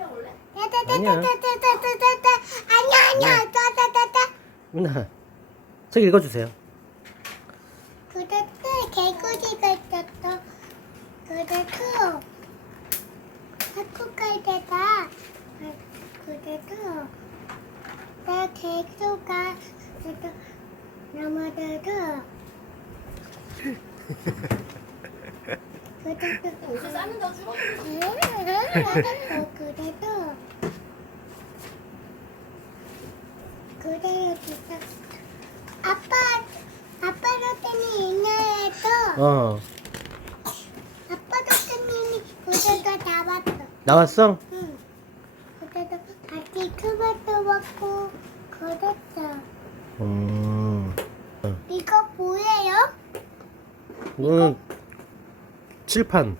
불러볼래? 아니야. 아니야 아니야. 따따따따 누나 책 읽어주세요. 그랬다 개구리가 있었어. 그래도 학교갈 때가. 그래도 나 개구가 그래도 넘어져도. 그래도 옷을 싸면 더 줄어드는 거. 그래요 진짜 아빠 아빠로 때문에 인연해도 어 아빠도 때문에 그래도 나왔어. 나왔어? 응. 그래도 같이 토마토 먹고 그랬어. 음. 이거 뭐예요? 이거는 칠판